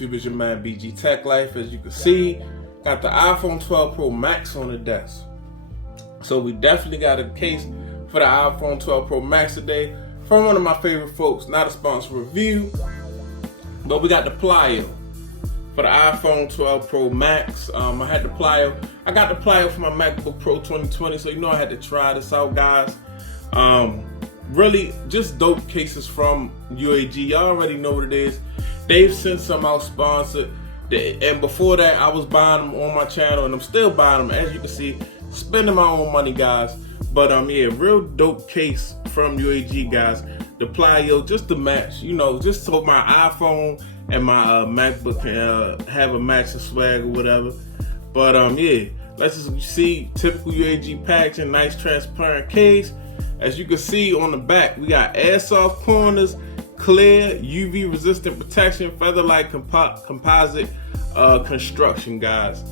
YouTube? It's your man BG Tech Life. As you can see, got the iPhone 12 Pro Max on the desk. So we definitely got a case for the iPhone 12 Pro Max today from one of my favorite folks. Not a sponsored review, but we got the Plyo for the iPhone 12 Pro Max. I had the Plyo. I got the Plyo for my MacBook Pro 2020, so you know I had to try this out, guys. Really just dope cases from UAG. Y'all already know what it is. They've sent some out sponsored, and before that I was buying them on my channel, and I'm still buying them, as you can see, spending my own money, guys. But yeah, real dope case from UAG, guys. The Plyo, just to match, you know, just so my iPhone and my MacBook can have a matching swag or whatever. But yeah, let's just see typical UAG packaging, nice transparent case. As you can see on the back, we got airsoft corners, clear, UV resistant protection, feather-like composite construction, guys.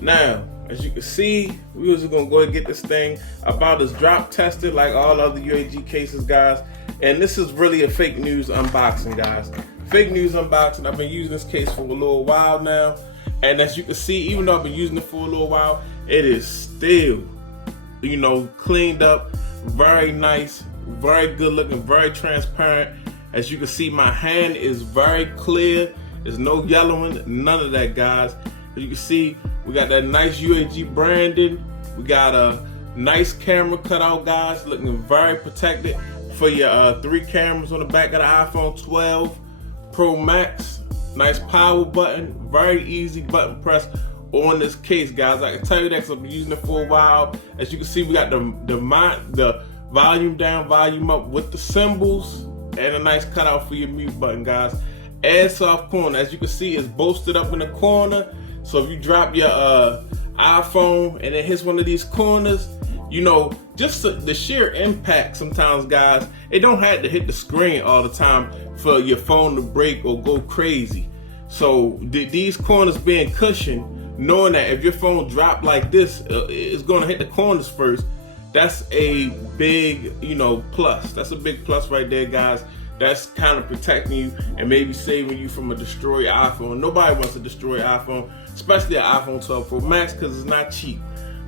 Now, as you can see, we was gonna go ahead and get this thing about as drop tested like all other UAG cases, guys. And this is really a fake news unboxing, guys. Fake news unboxing. I've been using this case for a little while now, and as you can see, even though I've been using it for a little while, it is still, you know, cleaned up. Very nice, very good looking, very transparent. As you can see, my hand is very clear. There's no yellowing, none of that, guys. As you can see, we got that nice UAG branding. We got a nice camera cutout, guys, looking very protected for your 3 cameras on the back of the iPhone 12 Pro Max. Nice power button, very easy button press on this case, guys. I can tell you that because I've been using it for a while. As you can see, we got the volume down, volume up with the symbols, and a nice cutout for your mute button, guys. Airsoft corner, as you can see, is bolstered up in the corner. So if you drop your iPhone and it hits one of these corners, you know, just the sheer impact sometimes, guys, it don't have to hit the screen all the time for your phone to break or go crazy. So these corners being cushioned, knowing that if your phone drop like this, it's gonna hit the corners first. That's a big, you know, plus. That's a big plus right there, guys. That's kind of protecting you and maybe saving you from a destroyed iPhone. Nobody wants a destroyed iPhone, especially an iPhone 12 Pro Max, because it's not cheap.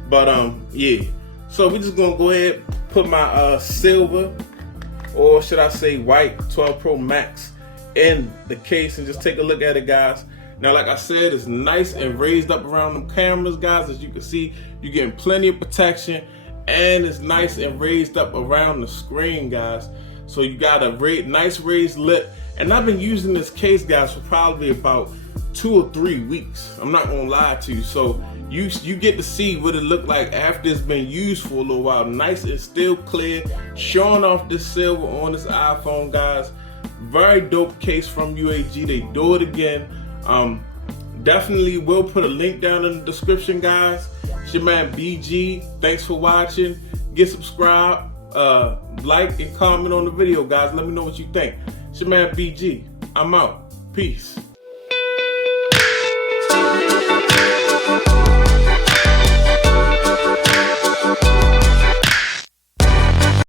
But yeah. So we're just gonna go ahead, put my silver, or should I say white 12 Pro Max in the case and just take a look at it, guys. Now, like I said, it's nice and raised up around them cameras, guys. As you can see, you're getting plenty of protection, and it's nice and raised up around the screen, guys. So you got a nice raised lip. And I've been using this case, guys, for probably about 2 or 3 weeks. I'm not gonna lie to you. So you get to see what it looked like after it's been used for a little while. Nice and still clear, showing off this silver on this iPhone, guys. Very dope case from UAG. They do it again. Definitely will put a link down in the description, guys. It's your man BG. Thanks for watching. Get subscribed, like and comment on the video, guys. Let me know what you think. It's your man BG. I'm out. Peace.